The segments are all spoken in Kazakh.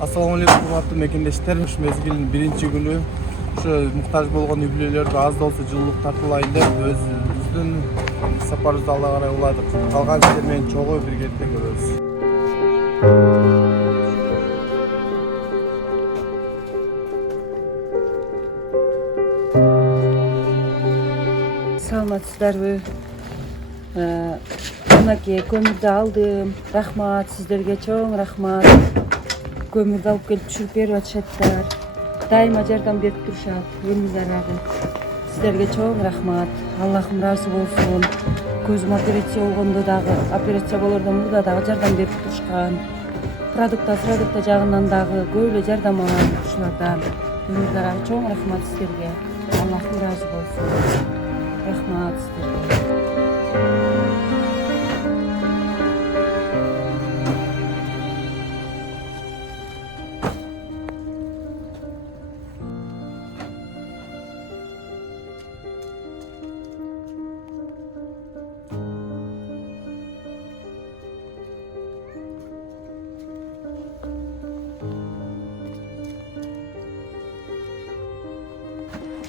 Assalamu alaikum урматтуу мекендештер. Ушу мезгилдин биринчи күнү ушу муктаж болгон үй-бүлөлөргө аз да болсо жылуулук тартуулайын деп өзүбүздүн сапарыбызды алга карай уладык. Калган иштер менен чогуу биргеликте көрөбүз. Саламатсыздарбы? Мынакей көмүрдү алдым. Рахмат сиздерге, чоң рахмат. Көмүрдү алып келип түшүрүп берип атышаттар. Дайыма жардам берип турушат. Элиңиздерге сиздерге чоң рахмат. Аллахым ыраазы болсун. Көзүм операция болгондо дагы, операция болордон мурда дагы жардам берип турушкан. Продукта жагынан дагы көп эле жардам алам ушулардан. Элиңиздерге чоң рахмат сиздерге. Аллахым ыраазы болсун. Рахмат сиздерге.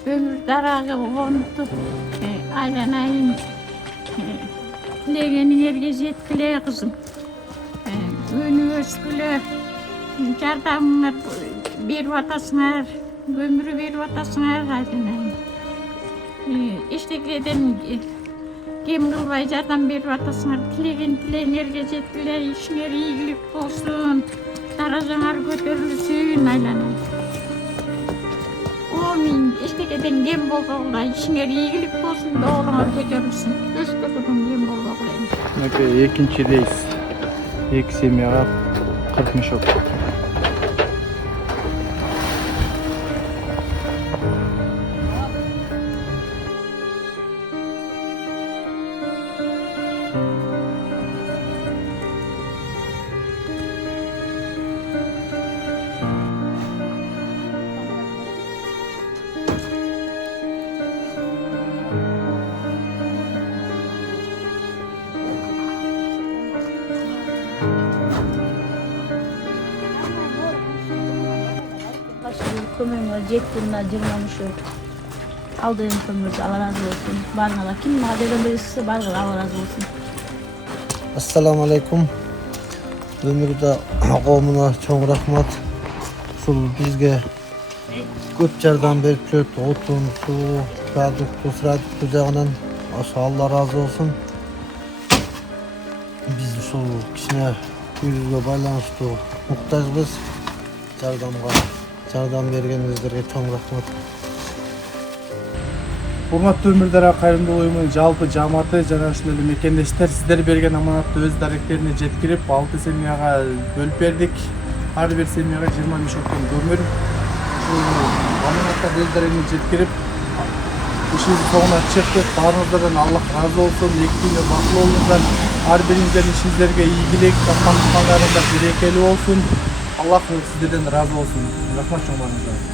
Ömür daragı ontu aylanayın tilegen yerge jetkile kızım. Üniversitede jardamlar berip atasыңар, ömürü berip atasыңар aylanayın. Eşteklerden kем kılbay jardam berip atasыңар, tilegen tileğinlerge jetkile, işiңер ийгилик болсун, даражаңар көтөрүлсүн aylanayın. Min eştekeden gem bolgoğla işiңер ийгилик болсун, оолуңар көтөрүлсүн. Эштекеден gem болгоглайм. Экинчи рейс. 2 семьяга 40 мешок. Kömürüme жетtiğimde 23'ü aldığım kömürde Allah razı olsun. Barına kim madem birisi barına Allah razı olsun. Assalamu alaikum. Ömürde qomuna çoğ rahmat. Sul bizge köp jardam berip turuptu. Otun, su, продукты жагынан Allah razı olsun. Biz ушул кичине үйүбүзгө байланыштуу муктажбыз. Жардам бергениңиздерге чоң рахмат. Урматтуу Өмүр Дара кайрымдуулук уюмунун жалпы жамааты жана ошол эле мекендештер, сиздер берген аманатты өз даректерине жеткирип, 6 семьяга бөлүп бердик. Ар бир семьяга 20 мешоктон көмүр. Ушул аманаттарды өз дарегине жеткирип, ишибиздин соңуна чыктык. Баарыңыздардан Аллах ыраазы болсун. 2 күнү бактылуу болуңуздар. Ар бириңиздердин ишиңиздерге ийгилик, тапкан-туккандарыңыздар берекелүү болсун. Аллах сиздерден ыраазы болсун. Рахмат чоң барыңыздарга.